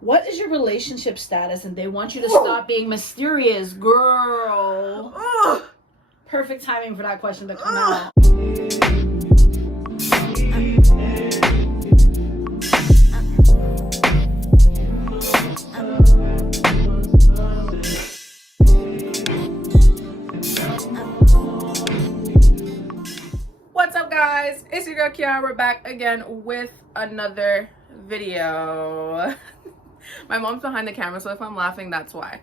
What is your relationship status? And they want you to stop being mysterious, girl. Perfect timing for that question to come out. What's up, guys? It's your girl Kiara. We're back again with another video. My mom's behind the camera, so if I'm laughing, that's why.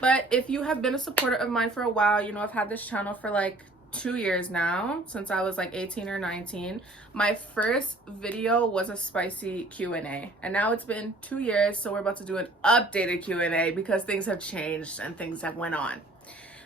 But if you have been a supporter of mine for a while, you know I've had this channel for like 2 years now, since I was like 18 or 19. My first video was a spicy Q&A, and now it's been 2 years, so we're about to do an updated Q&A because things have changed and things have went on.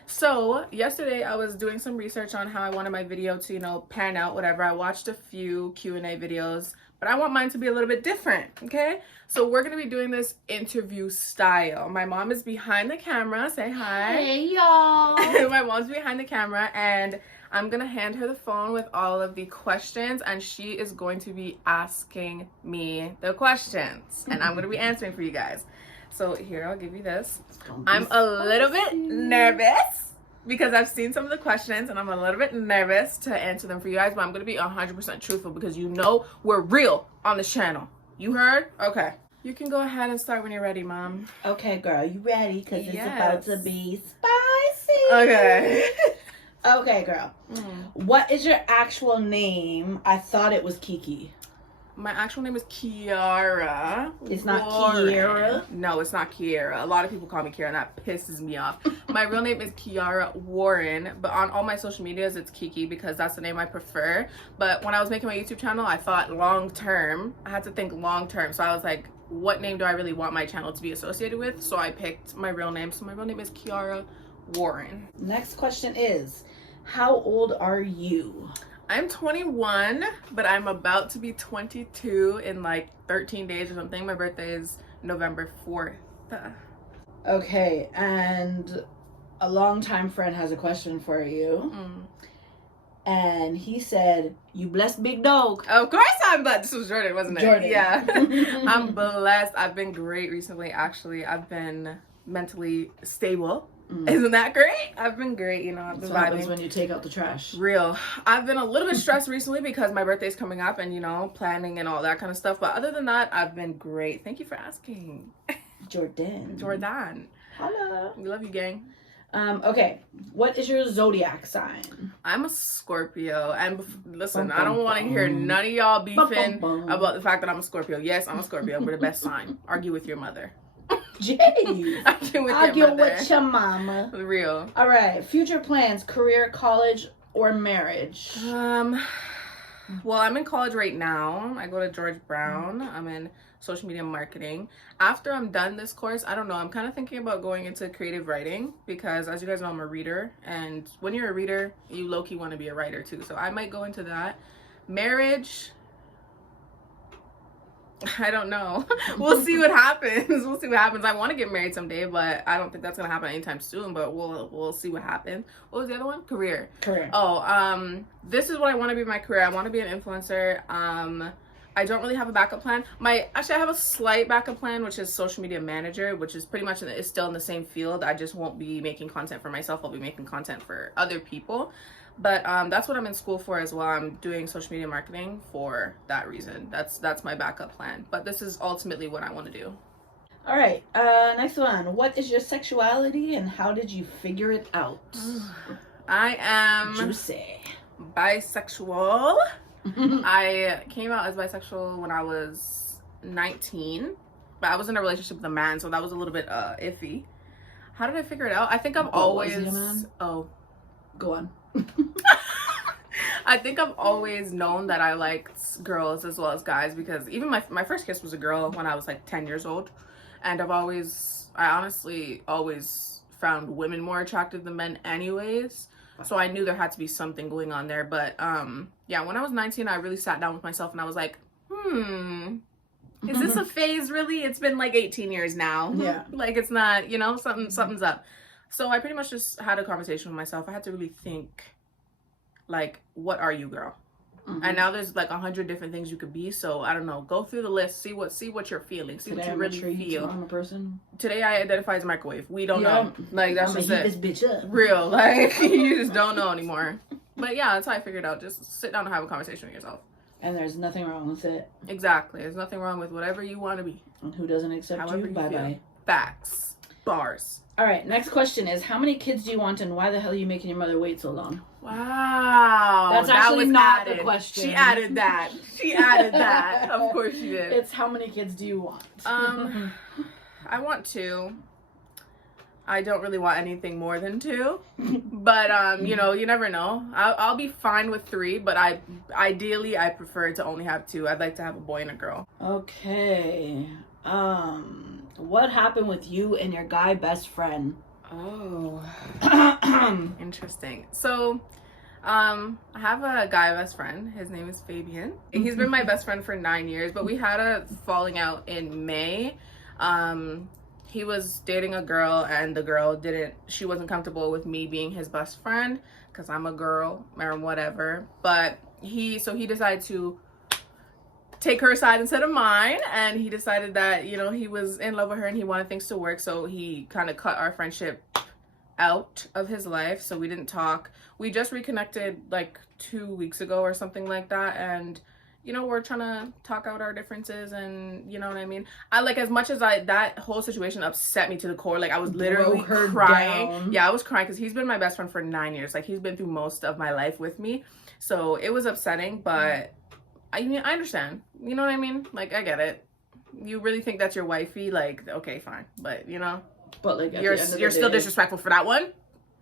So yesterday I was doing some research on how I wanted my video to, you know, pan out, whatever. I watched a few Q&A videos, but I want mine to be a little bit different, okay? So we're gonna be doing this interview style. My mom is behind the camera. Say hi. Hey, y'all. My mom's behind the camera, and I'm gonna hand her the phone with all of the questions, and she is going to be asking me the questions, and I'm gonna be answering for you guys. So here, I'll give you this. I'm a little bit nervous because I've seen some of the questions and I'm a little bit nervous to answer them for you guys, but I'm going to be 100% truthful because you know we're real on this channel. You heard? Okay. You can go ahead and start when you're ready, Mom. Okay, girl, you ready? Because it's Yes. about to be spicy. Okay. Okay, girl. What is your actual name? I thought it was Kiki. My actual name is Kiara. It's not Warren. Kiara? No, it's not Kiara. A lot of people call me Kiara, and that pisses me off. My real name is Kiara Warren, but on all my social medias, it's Kiki because that's the name I prefer. But when I was making my YouTube channel, I thought long term. I had to think long term. So I was like, what name do I really want my channel to be associated with? So I picked my real name. So my real name is Kiara Warren. Next question is, how old are you? I'm 21, but I'm about to be 22 in like 13 days or something. My birthday is November 4th. Okay, and a longtime friend has a question for you. And he said, you blessed big dog. Of course I'm blessed. This was Jordan, wasn't it? Jordan. Yeah. I'm blessed. I've been great recently, actually. I've been mentally stable. Isn't that great? I've been great, you know. I've been That's what happens vibing. when you take out the trash. Real. I've been a little bit stressed recently because my birthday's coming up and, you know, planning and all that kind of stuff. But other than that, I've been great. Thank you for asking. Jordan. Hello. We love you, gang. Okay. What is your zodiac sign? I'm a Scorpio, and listen, I don't want to hear none of y'all beefing about the fact that I'm a Scorpio. Yes, I'm a Scorpio. We're the best sign. Argue with your mother. Jeez. Argue with your mama. Real. All right. Future plans: career, college, or marriage? Well, I'm in college right now. I go to George Brown. I'm in social media marketing. After I'm done this course, I don't know. I'm kind of thinking about going into creative writing because, as you guys know, I'm a reader. And when you're a reader, you low-key want to be a writer too. So I might go into that. Marriage, I don't know. We'll see what happens. We'll see what happens. I want to get married someday, but I don't think that's gonna happen anytime soon. But we'll see what happens. What was the other one? Career. Oh, this is what I want to be my career. I want to be an influencer. I don't really have a backup plan. Actually, I have a slight backup plan, which is social media manager, which is pretty much is still in the same field. I just won't be making content for myself. I'll be making content for other people. But that's what I'm in school for as well. I'm doing social media marketing for that reason. That's my backup plan. But this is ultimately what I want to do. All right. Next one. What is your sexuality and how did you figure it out? I am Juicy. Bisexual. I came out as bisexual when I was 19, but I was in a relationship with a man, so that was a little bit iffy. How did I figure it out? I think I've always. Was he a man? Oh, go on. I think I've always known that I liked girls as well as guys because even my first kiss was a girl when I was like 10 years old, and I honestly always found women more attractive than men anyways. So I knew there had to be something going on there. But yeah, when I was 19, I really sat down with myself and I was like, is this a phase really? It's been like 18 years now. Yeah. Like it's not, you know, something's up. So I pretty much just had a conversation with myself. I had to really think, like, what are you, girl? And now there's like 100 different things you could be. So I don't know. Go through the list. See what you're feeling. See what you really feel. I'm a person. Today I identify as a microwave. We don't know. Like that's just it. This bitch up. Real. Like you just don't know anymore. But yeah, that's how I figured out. Just sit down and have a conversation with yourself. And there's nothing wrong with it. Exactly. There's nothing wrong with whatever you want to be. And who doesn't accept However you? Bye bye. Facts. Bars. All right. Next question is, how many kids do you want, and why the hell are you making your mother wait so long? Wow. That's actually not the question. She added that. She added that. Of course she did. It's how many kids do you want? I want 2. I don't really want anything more than 2, but you know, you never know. I'll be fine with 3, but ideally I prefer to only have 2. I'd like to have a boy and a girl. Okay. What happened with you and your guy best friend? Oh, interesting. So, I have a guy best friend. His name is Fabian. He's been my best friend for 9 years, but we had a falling out in May. He was dating a girl, and the girl she wasn't comfortable with me being his best friend because I'm a girl or whatever. But he decided to take her side instead of mine, and he decided that, you know, he was in love with her and he wanted things to work, so he kind of cut our friendship out of his life. So we didn't talk. We just reconnected like 2 weeks ago or something like that, and you know, we're trying to talk out our differences, and you know what I mean? I like, as much as that whole situation upset me to the core, like I was literally crying. Down. Yeah, I was crying because he's been my best friend for 9 years. Like he's been through most of my life with me. So it was upsetting, but I mean, I understand. You know what I mean? Like, I get it. You really think that's your wifey? Like, okay, fine. But you know, but like you're still disrespectful for that one,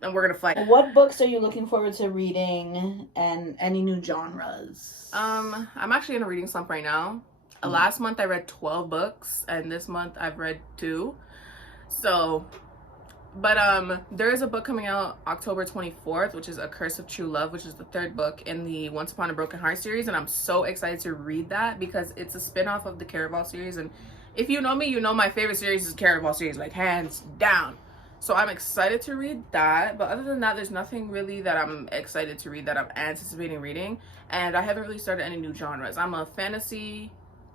and we're gonna fight. What books are you looking forward to reading, and any new genres? I'm actually in a reading slump right now. Last month I read 12 books, and this month I've read 2. So, but there is a book coming out October 24th, which is A Curse of True Love, which is the 3rd book in the Once Upon a Broken Heart series, and I'm so excited to read that because it's a spin-off of the Caraval series, and if you know me, you know my favorite series is Caraval series, like hands down. So I'm excited to read that, but other than that, there's nothing really that I'm excited to read that I'm anticipating reading, and I haven't really started any new genres. I'm a fantasy,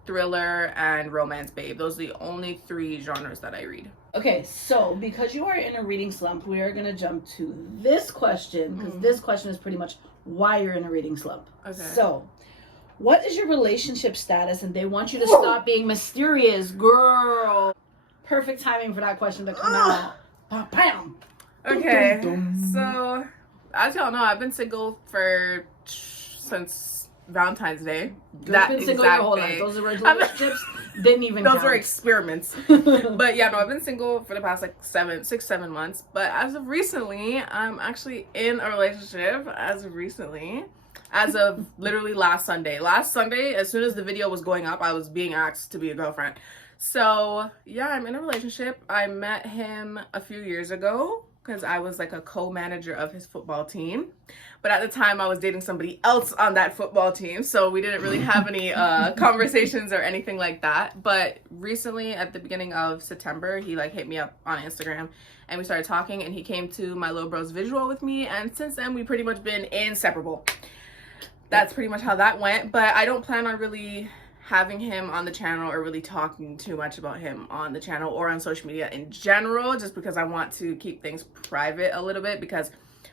thriller, and romance babe. Those are the only 3 genres that I read. Okay, so because you are in a reading slump, we are going to jump to this question, because this question is pretty much why you're in a reading slump. Okay. So, what is your relationship status? And they want you to stop being mysterious, girl. Perfect timing for that question to come out. Bam. Okay, so as y'all know, I've been single since Valentine's Day. You've been single your whole life. Those relationships didn't even count. Those were experiments. But yeah, no, I've been single for the past like 6-7 months. But as of recently, I'm actually in a relationship. As of literally last Sunday. Last Sunday, as soon as the video was going up, I was being asked to be a girlfriend. So yeah, I'm in a relationship. I met him a few years ago because I was like a co-manager of his football team. But at the time I was dating somebody else on that football team. So we didn't really have any conversations or anything like that. But recently at the beginning of September, he like hit me up on Instagram and we started talking, and he came to my little bro's visual with me. And since then we pretty much been inseparable. That's pretty much how that went. But I don't plan on really having him on the channel or really talking too much about him on the channel or on social media in general, just because I want to keep things private a little bit, because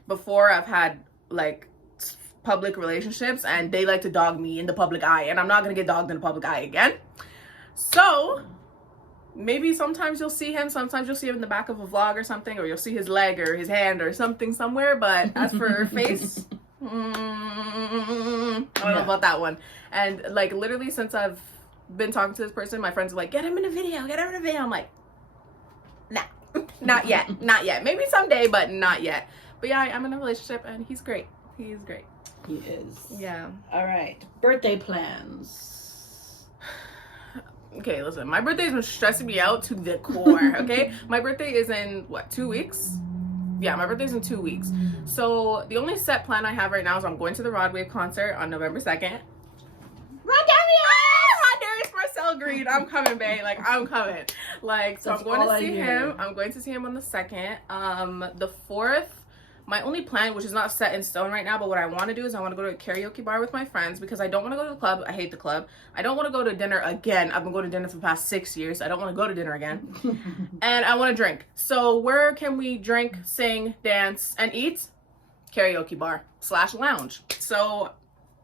before I've had like public relationships and they like to dog me in the public eye, and I'm not gonna get dogged in the public eye again. So maybe sometimes you'll see him, sometimes you'll see him in the back of a vlog or something, or you'll see his leg or his hand or something somewhere, but as for face, I don't know about that one. And like literally since I've been talking to this person, my friends are like, get him in a video. I'm like, nah, not yet. Maybe someday, but not yet. But yeah, I'm in a relationship and he's great. He is. Yeah. All right. Birthday plans. Okay, listen, my birthday's been stressing me out to the core, okay? My birthday is in, 2 weeks? Yeah, my birthday's in 2 weeks. So the only set plan I have right now is I'm going to the Rod Wave concert on November 2nd. Rodarius Marcel Green, I'm coming, babe. Like, I'm coming. Like, so I'm going to see him. I'm going to see him on the 2nd. The 4th, My only plan, which is not set in stone right now, but what I want to do is I want to go to a karaoke bar with my friends because I don't want to go to the club. I hate the club. I don't want to go to dinner again. I've been going to dinner for the past 6 years. I don't want to go to dinner again. And I want to drink. So where can we drink, sing, dance, and eat? Karaoke bar / lounge. So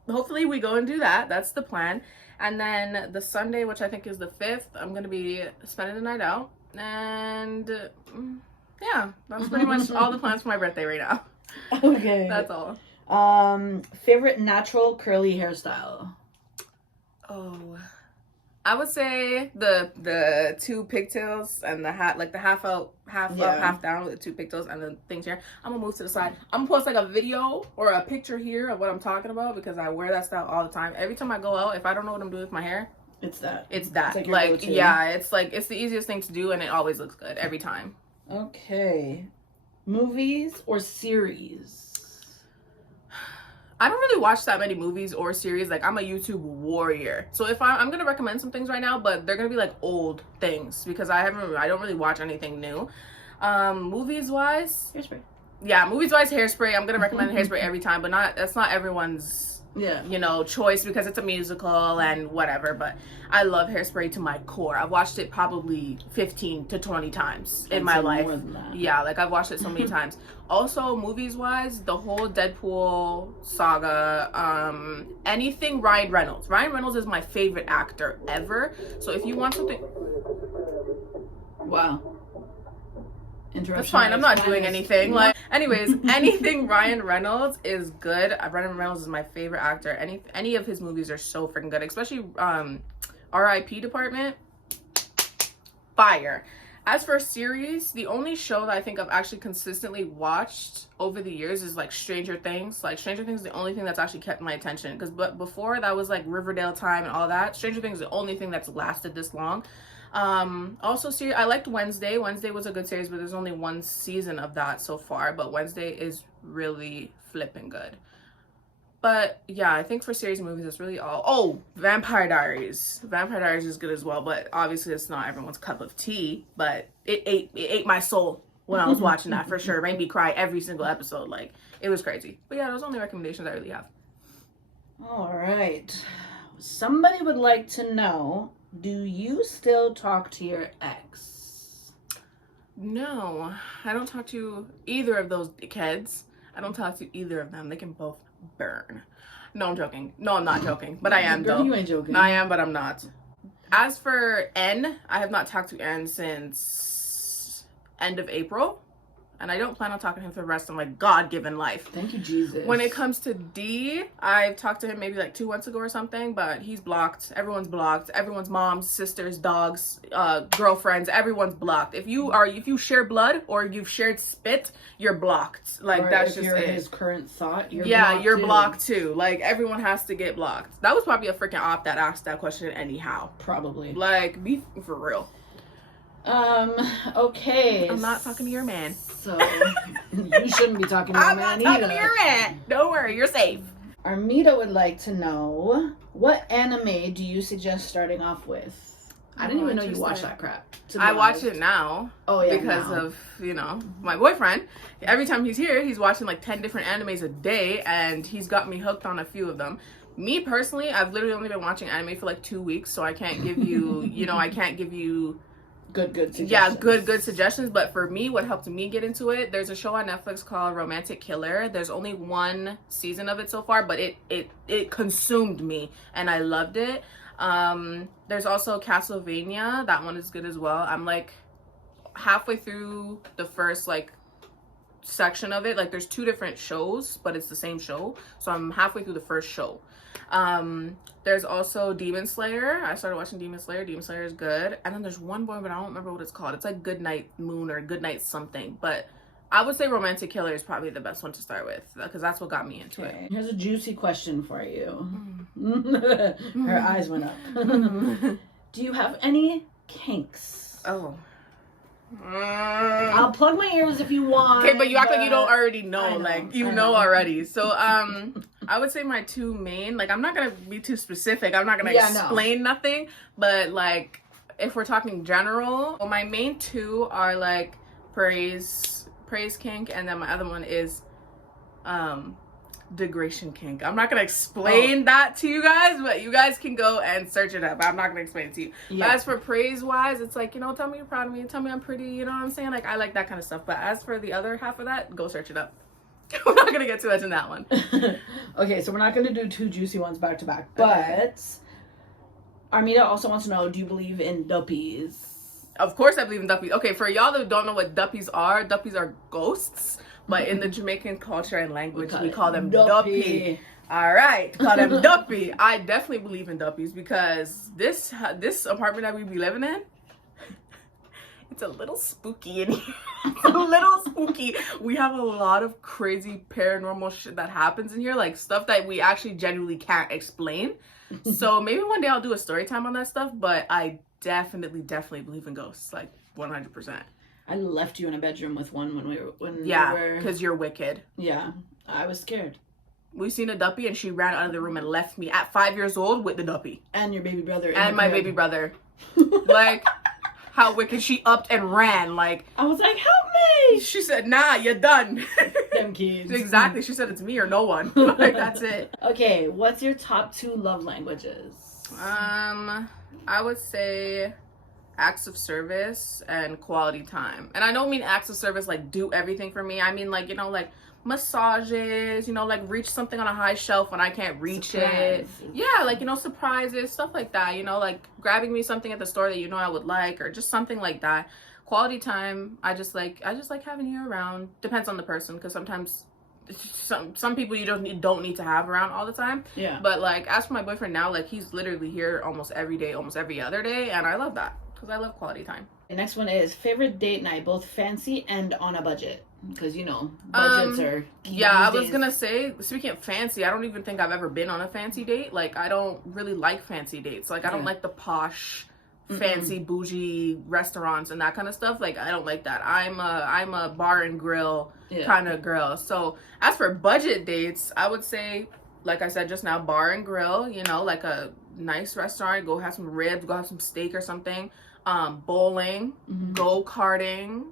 hopefully we go and do that. That's the plan. And then the Sunday, which I think is the 5th, I'm going to be spending the night out. And yeah, that's pretty much all the plans for my birthday right now. Okay. That's all. Favorite natural curly hairstyle? Oh, I would say the 2 pigtails and the hat, like the half out, half up, half down with the 2 pigtails and the things here. I'm gonna move to the side. I'm gonna post like a video or a picture here of what I'm talking about because I wear that style all the time. Every time I go out, if I don't know what I'm doing with my hair, it's that. It's like yeah, it's the easiest thing to do and it always looks good every time. Okay. Movies or series? I don't really watch that many movies or series. Like, I'm a YouTube warrior. So if I'm going to recommend some things right now, but they're going to be like old things because I don't really watch anything new. Movies wise, Hairspray. Yeah, movies wise, Hairspray. I'm going to recommend Hairspray every time, but that's not everyone's choice because it's a musical and whatever, but I love Hairspray to my core. I've watched it probably 15 to 20 times in my life. More than that. Yeah, like I've watched it so many times. Also, movies wise, the whole Deadpool saga, anything Ryan Reynolds. Ryan Reynolds is my favorite actor ever. So if you want something... Wow. That's fine. I'm not doing anything. Like, anyways, anything Ryan Reynolds is good. Ryan Reynolds is my favorite actor. Any of his movies are so freaking good, especially R.I.P. Department. Fire. As for series, the only show that I think I've actually consistently watched over the years is like Stranger Things. Like Stranger Things is the only thing that's actually kept my attention because before that was like Riverdale time and all that. Stranger Things is the only thing that's lasted this long. Also I liked Wednesday. Wednesday was a good series, but there's only 1 season of that so far, but Wednesday is really flipping good. But yeah, I think for series and movies it's really all. Oh, Vampire Diaries is good as well, but obviously it's not everyone's cup of tea, but it ate my soul when I was watching that for sure. It made me cry every single episode. Like, it was crazy. But yeah, those are the only recommendations I really have. All right, somebody would like to know, do you still talk to your ex? No, I don't talk to either of those kids. I don't talk to either of them. They can both burn. No, I'm joking. No, I'm not joking. But I am, Girl, though. You ain't joking. I am, but I'm not. As for N, I have not talked to N since end of April. And I don't plan on talking to him for the rest of my God-given life. Thank you, Jesus. When it comes to D, I've talked to him maybe like 2 months ago or something, but he's blocked. Everyone's blocked. Everyone's moms, sisters, dogs, girlfriends, everyone's blocked. If you share blood or you've shared spit, you're blocked. Like, or that's if just you're it. His current thought, you're blocked too. Like, everyone has to get blocked. That was probably a freaking op that asked that question anyhow. Probably. Like, be for real. Okay. I'm not talking to your man. So, you shouldn't be talking to your man either. I'm not talking to your man. Don't worry, you're safe. Armida would like to know, what anime do you suggest starting off with? I didn't even know you watched that crap. I watch it now. Oh, yeah. Because of, my boyfriend. Every time he's here, he's watching like 10 different animes a day, and he's got me hooked on a few of them. Me personally, I've literally only been watching anime for like 2 weeks, so I can't give you, I can't give you good suggestions. Yeah, good suggestions. But for me, what helped me get into it, there's a show on Netflix called Romantic Killer. There's only 1 season of it so far, but it consumed me and I loved it. There's also Castlevania. That one is good as well. I'm like halfway through the first like section of it. Like, there's 2 different shows, but it's the same show, so I'm halfway through the first show. There's also Demon Slayer. I started watching Demon Slayer. Demon Slayer is good. And then there's one more, but I don't remember what it's called. It's like Goodnight Moon or Goodnight something. But I would say Romantic Killer is probably the best one to start with because that's what got me into it. Here's a juicy question for you. Her eyes went up. Do you have any kinks? Oh. I'll plug my ears if you want. Okay, but you act like you don't already know. Like, you know already. So, I would say my 2 main, like, I'm not going to be too specific. I'm not going to explain nothing. But, like, if we're talking general, my main 2 are, like, praise kink. And then my other one is degradation kink. I'm not gonna explain that to you guys, but you guys can go and search it up. I'm not gonna explain it to you. Yeah. But as for praise wise, it's like, you know, tell me you're proud of me, tell me I'm pretty, you know what I'm saying? Like, I like that kind of stuff. But as for the other half of that, go search it up. We're not gonna get too much in that one. Okay, so we're not gonna do two juicy ones back to back, but Armida also wants to know, do you believe in duppies? Of course I believe in duppies. Okay, for y'all that don't know what duppies are ghosts. But in the Jamaican culture and language, we call them duppy. All right, call them duppy. I definitely believe in duppies because this apartment that we be living in, it's a little spooky in here. It's a little spooky. We have a lot of crazy paranormal shit that happens in here, like stuff that we actually genuinely can't explain. So maybe one day I'll do a story time on that stuff, but I definitely believe in ghosts, like 100%. I left you in a bedroom with one when we were... Yeah, because you're wicked. Yeah, I was scared. We seen a duppy and she ran out of the room and left me at 5 years old with the duppy. And your baby brother. And my baby brother. Like, how wicked. She upped and ran. Like, I was like, help me! She said, nah, you're done. Them kids. Exactly. She said, it's me or no one. Like, that's it. Okay, what's your top 2 love languages? I would say... acts of service and quality time. And I don't mean acts of service like do everything for me. I mean like, you know, like massages, you know, like reach something on a high shelf when I can't reach it. Yeah, like, you know, surprises, stuff like that, you know, like grabbing me something at the store that you know I would like, or just something like that. Quality time, I just like having you around. Depends on the person, because sometimes some people you don't need to have around all the time. Yeah. But like, as for my boyfriend now, like he's literally here almost every day, almost every other day, and I love that. Because I love quality time. The next one is favorite date night, both fancy and on a budget. Because, you know, budgets are... Yeah, I was going to say, speaking of fancy, I don't even think I've ever been on a fancy date. Like, I don't really like fancy dates. Like, I don't like the posh, fancy, bougie restaurants and that kind of stuff. Like, I don't like that. I'm a bar and grill kind of girl. So, as for budget dates, I would say, like I said just now, bar and grill, you know, like a nice restaurant, go have some ribs, go have some steak or something. Bowling, go-karting,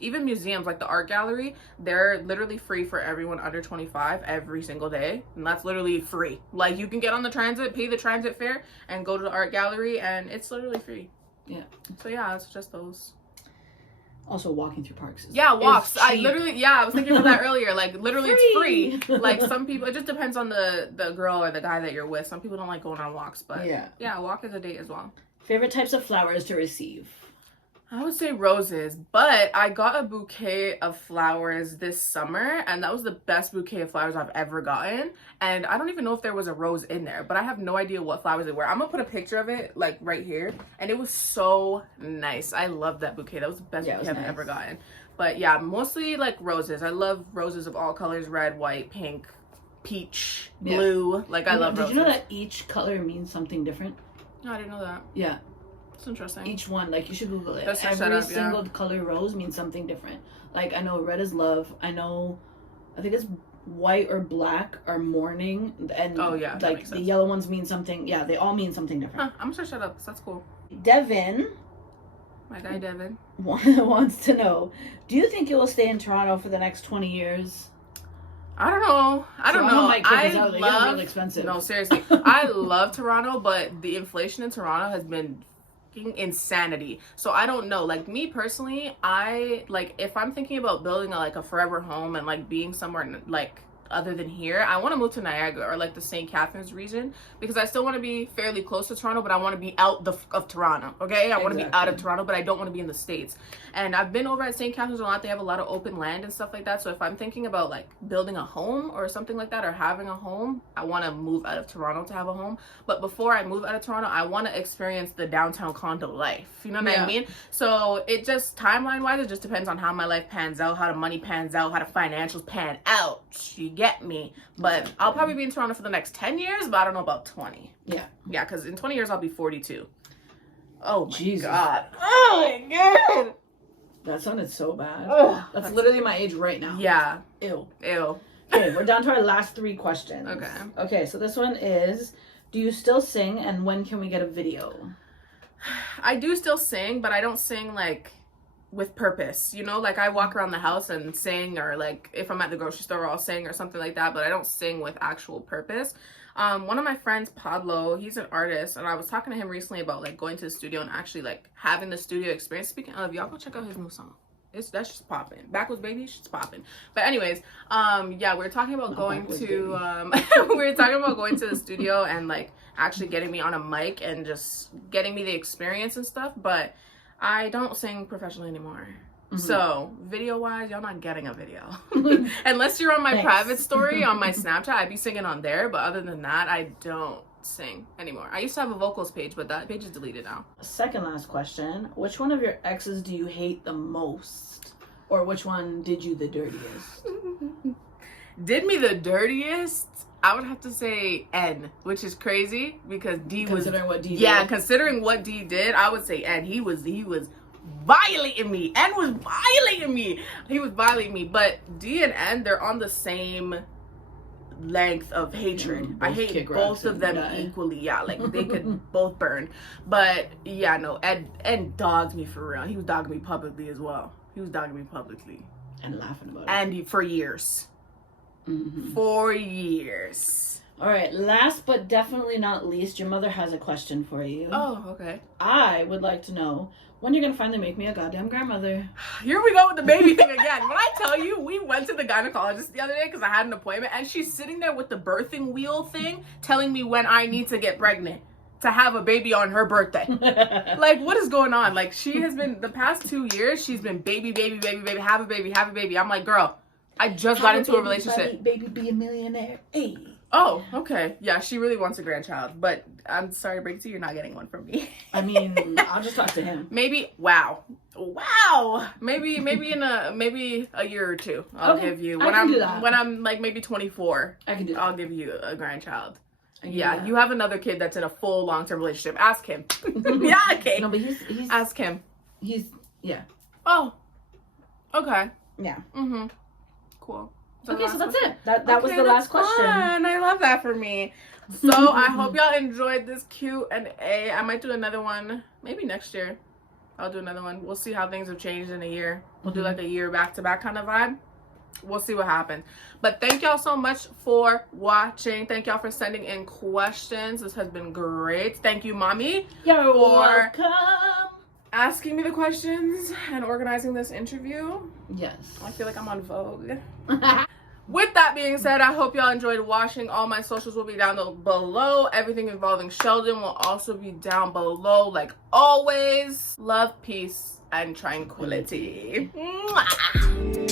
even museums like the art gallery, they're literally free for everyone under 25 every single day, and that's literally free. Like, you can get on the transit, pay the transit fare, and go to the art gallery, and it's literally free. Yeah. So yeah, it's just those. Also, walking through parks walks. I was thinking about that earlier. Like, literally it's free. Like, some people, it just depends on the girl or the guy that you're with. Some people don't like going on walks, but yeah, walk is a date as well. Favorite types of flowers to receive? I would say roses, but I got a bouquet of flowers this summer, and that was the best bouquet of flowers I've ever gotten. And I don't even know if there was a rose in there, but I have no idea what flowers they were. I'm gonna put a picture of it, like, right here, and it was so nice. I love that bouquet. That was the best bouquet I've ever gotten. But yeah, mostly like roses. I love roses of all colors: red, white, pink, peach, blue. Like, I love roses. Did you know that each color means something different? No, I didn't know that. Yeah. It's interesting. Each one, like, you should Google it. Every single color rose means something different. Like, I know red is love. I think it's white or black are mourning. And like the yellow ones mean something. Yeah, they all mean something different. I'm gonna shut up because that's cool. Devin. My guy Devin. Wants to know, do you think you will stay in Toronto for the next 20 years? I don't know. I love really expensive. No, seriously. I love Toronto, but the inflation in Toronto has been insanity. So I don't know. Like, me personally, I like, if I'm thinking about building a forever home and like being somewhere like other than here, I want to move to Niagara or like the St. Catharines region, because I still want to be fairly close to Toronto, but I want to be out of Toronto. Okay, I want to be out of Toronto, but I don't want to be in the States. And I've been over at St. Catharines a lot. They have a lot of open land and stuff like that. So if I'm thinking about like building a home or something like that, or having a home, I want to move out of Toronto to have a home. But before I move out of Toronto, I want to experience the downtown condo life. You know what I mean? So it just, timeline wise, it just depends on how my life pans out, how the money pans out, how the financials pan out. You get me? But I'll probably be in Toronto for the next 10 years, but I don't know about 20. Yeah, because in 20 years I'll be 42. Oh my God. Oh my God. That sounded so bad. Ugh, that's literally my age right now. Yeah. Ew. Okay, we're down to our last 3 questions. Okay, so this one is, do you still sing, and when can we get a video? I do still sing, but I don't sing like with purpose, you know? Like, I walk around the house and sing, or like if I'm at the grocery store, I'll sing or something like that, but I don't sing with actual purpose. One of my friends, Pablo, he's an artist, and I was talking to him recently about like going to the studio and actually like having the studio experience. Speaking of, y'all go check out his new song. That's just popping. Backwards Baby, shit's popping. But anyways, yeah, we're talking about going to we're talking about going to the studio and like actually getting me on a mic and just getting me the experience and stuff. But I don't sing professionally anymore. So video wise, y'all not getting a video. Unless you're on my private story on my Snapchat, I'd be singing on there. But other than that, I don't sing anymore. I used to have a vocals page, but that page is deleted now. Second last question. Which one of your exes do you hate the most? Or which one did you the dirtiest? Did me the dirtiest? I would have to say N, which is crazy because D was... Considering what D did? Yeah, considering what D did, I would say N. He was violating me. N was violating me. He was violating me. But D and N, they're on the same length of hatred. I hate both of them equally. Yeah, like they could both burn. But yeah, no, N dogged me for real. He was dogging me publicly as well. He was dogging me publicly. And laughing about it. And for years. 4 years. All right, last but definitely not least, your mother has a question for you. Oh, okay. I would like to know when you're gonna finally make me a goddamn grandmother. Here we go with the baby thing again. When I tell you, we went to the gynecologist the other day because I had an appointment, and she's sitting there with the birthing wheel thing telling me when I need to get pregnant to have a baby on her birthday. Like, what is going on? Like, she has been, the past 2 years, she's been baby, have a baby. I'm like, girl, I just got into a relationship. Baby, be a millionaire. Hey. Oh, okay. Yeah, she really wants a grandchild, but I'm sorry to break it to you, you're not getting one from me. I mean, I'll just talk to him. Maybe, wow. Maybe in a year or two, I'll give you. When I'm like maybe 24, I can do that. I'll give you a grandchild. Yeah, you have another kid that's in a full long-term relationship. Ask him. Yeah, okay. No, but he's ask him. Yeah. Oh. Okay. Yeah. Cool. Okay, so that's it. That was the last question. Fun. I love that for me. So I hope y'all enjoyed this Q&A. I might do another one maybe next year. I'll do another one. We'll see how things have changed in a year. We'll do like a year back-to-back kind of vibe. We'll see what happens. But thank y'all so much for watching. Thank y'all for sending in questions. This has been great. Thank you, Mommy. You're welcome. Asking me the questions and organizing this interview. Yes. I feel like I'm on Vogue. With that being said, I hope y'all enjoyed watching. All my socials will be down below. Everything involving Shalldon will also be down below, like always. Love, peace, and tranquility. Mwah.